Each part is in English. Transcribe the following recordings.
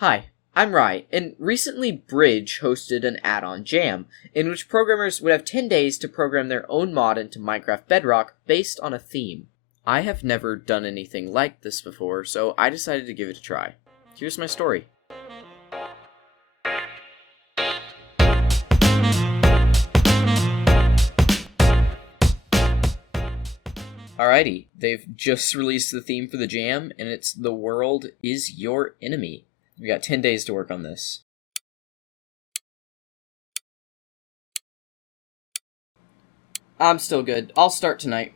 Hi, I'm Rye, and recently Bridge hosted an add-on jam, in which programmers would have 10 days to program their own mod into Minecraft Bedrock based on a theme. I have never done anything like this before, so I decided to give it a try. Here's my story. Alrighty, they've just released the theme for the jam, and it's "The world is your enemy." We got 10 days to work on this. I'm still good. I'll start tonight.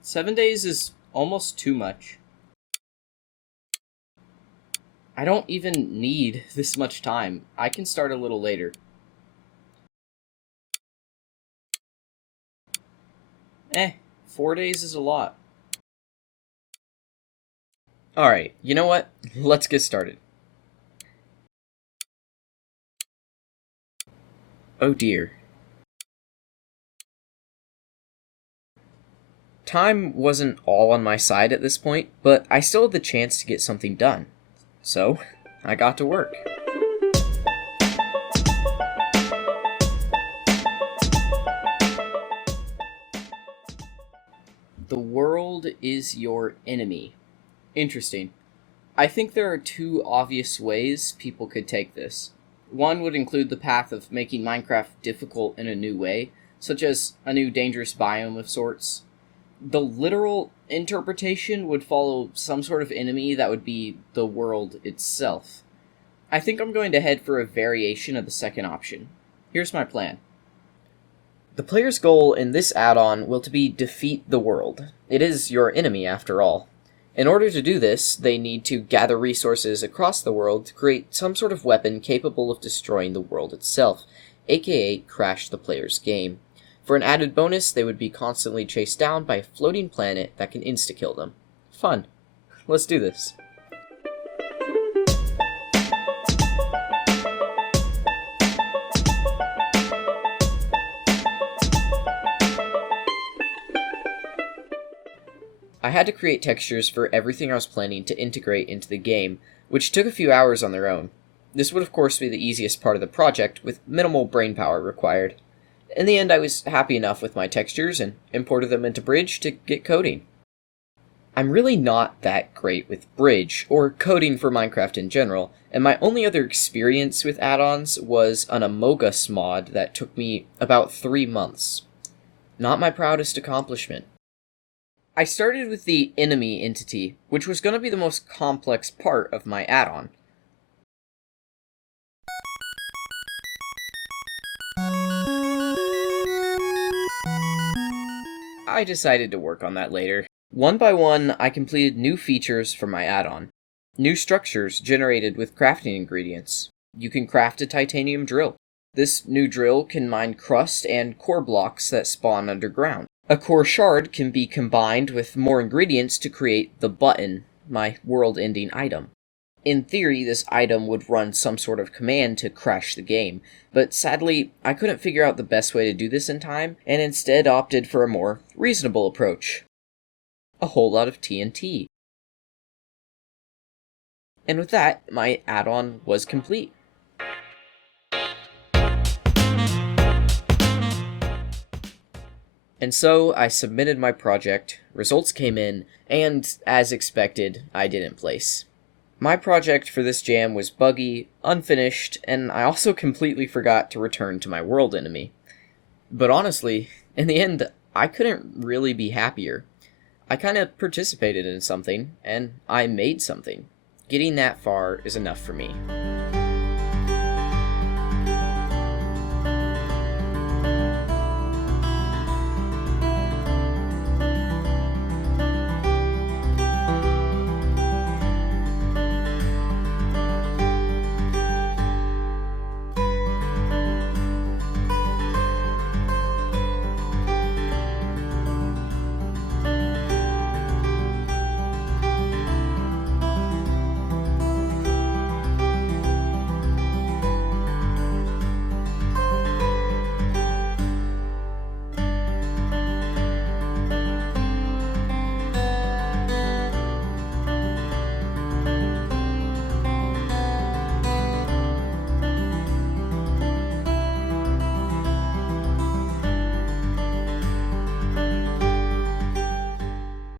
"7 days is almost too much. I don't even need this much time. I can start a little later. 4 days is a lot. Alright, you know what? Let's get started. Oh dear. Time wasn't all on my side at this point, but I still had the chance to get something done. So, I got to work. The world is your enemy. Interesting. I think there are two obvious ways people could take this. One would include the path of making Minecraft difficult in a new way, such as a new dangerous biome of sorts. The literal interpretation would follow some sort of enemy that would be the world itself. I think I'm going to head for a variation of the second option. Here's my plan. The player's goal in this add-on will be defeat the world. It is your enemy, after all. In order to do this, they need to gather resources across the world to create some sort of weapon capable of destroying the world itself, aka crash the player's game. For an added bonus, they would be constantly chased down by a floating planet that can insta-kill them. Fun. Let's do this. I had to create textures for everything I was planning to integrate into the game, which took a few hours on their own. This would of course be the easiest part of the project, with minimal brainpower required. In the end, I was happy enough with my textures and imported them into Bridge to get coding. I'm really not that great with Bridge, or coding for Minecraft in general, and my only other experience with add-ons was an Amogus mod that took me about 3 months. Not my proudest accomplishment. I started with the enemy entity, which was going to be the most complex part of my add-on. I decided to work on that later. One by one, I completed new features for my add-on. New structures generated with crafting ingredients. You can craft a titanium drill. This new drill can mine crust and core blocks that spawn underground. A core shard can be combined with more ingredients to create the button, my world-ending item. In theory, this item would run some sort of command to crash the game, but sadly, I couldn't figure out the best way to do this in time, and instead opted for a more reasonable approach. A whole lot of TNT. And with that, my add-on was complete. And so, I submitted my project, results came in, and, as expected, I didn't place. My project for this jam was buggy, unfinished, and I also completely forgot to return to my world enemy. But honestly, in the end, I couldn't really be happier. I kinda participated in something, and I made something. Getting that far is enough for me.